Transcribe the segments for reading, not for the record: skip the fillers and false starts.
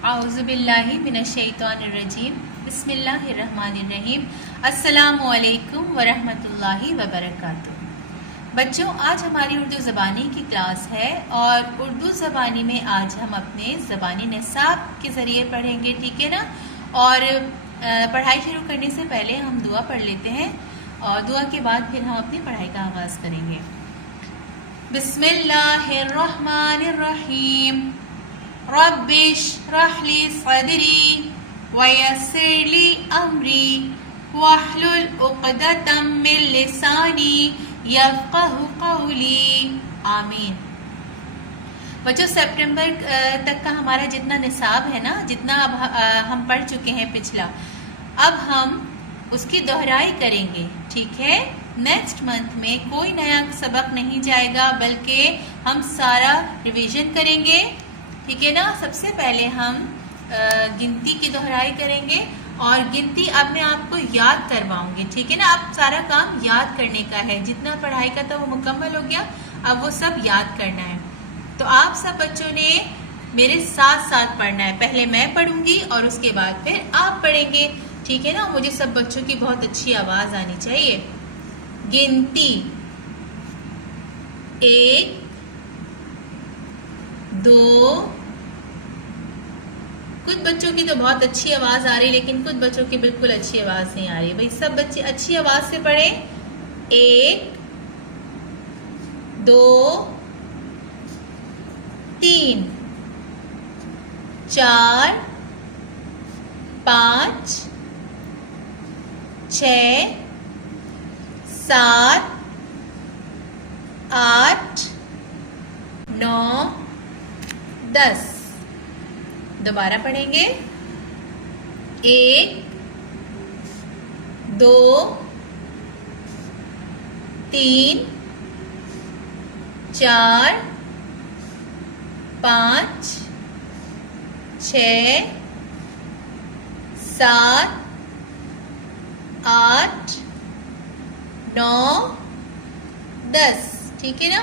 आउज़ुबिल्लाहि मिनश्शैतानिर्रजीम बिस्मिल्लाहिर्रहमानिर्रहीम अस्सलामु अलैकुम वरहमतुल्लाहि वबरकातुहू। बच्चों, आज हमारी उर्दू ज़बानी की क्लास है और उर्दू ज़बानी में आज हम अपने ज़बानी निसाब के ज़रिए पढ़ेंगे, ठीक है ना। और पढ़ाई शुरू करने से पहले हम दुआ पढ़ लेते हैं और दुआ के बाद फिर हम अपनी पढ़ाई का आगाज़ करेंगे। बिस्मिल्लाहिर्रहमानिर्रहीम रब्बिश्रह ली सदरी वयस्सिर ली अमरी वहलुल उक़दतम मिन लिसानी यफ़क़हू क़ौली आमीन। बच्चों, सितंबर तक का हमारा जितना निसाब है ना, जितना अब हम पढ़ चुके हैं पिछला, अब हम उसकी दोहराई करेंगे, ठीक है। नेक्स्ट मंथ में कोई नया सबक नहीं जाएगा, बल्कि हम सारा रिवीजन करेंगे, ठीक है ना। सबसे पहले हम गिनती की दोहराई करेंगे और गिनती अब मैं आपको याद करवाऊंगी, ठीक है ना। अब सारा काम याद करने का है, जितना पढ़ाई का था वो मुकम्मल हो गया, अब वो सब याद करना है। तो आप सब बच्चों ने मेरे साथ साथ पढ़ना है। पहले मैं पढ़ूंगी और उसके बाद फिर आप पढ़ेंगे, ठीक है ना। मुझे सब बच्चों की बहुत अच्छी आवाज आनी चाहिए। गिनती 1 2, कुछ बच्चों की तो बहुत अच्छी आवाज आ रही, लेकिन कुछ बच्चों की बिल्कुल अच्छी आवाज नहीं आ रही। भाई सब बच्चे अच्छी आवाज से पढ़ें। 1 2 3 4 5 6 7 8 9 10। दोबारा पढ़ेंगे। 1 2 3 4 5 6 7 8 9 10, ठीक है ना।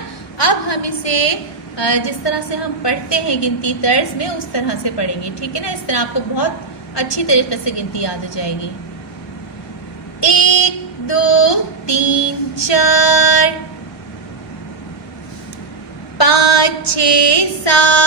अब हम इसे जिस तरह से हम पढ़ते हैं गिनती तर्ज में, उस तरह से पढ़ेंगे, ठीक है ना। इस तरह आपको बहुत अच्छी तरीके से गिनती याद हो जाएगी। 1 2 3 4 5 6 7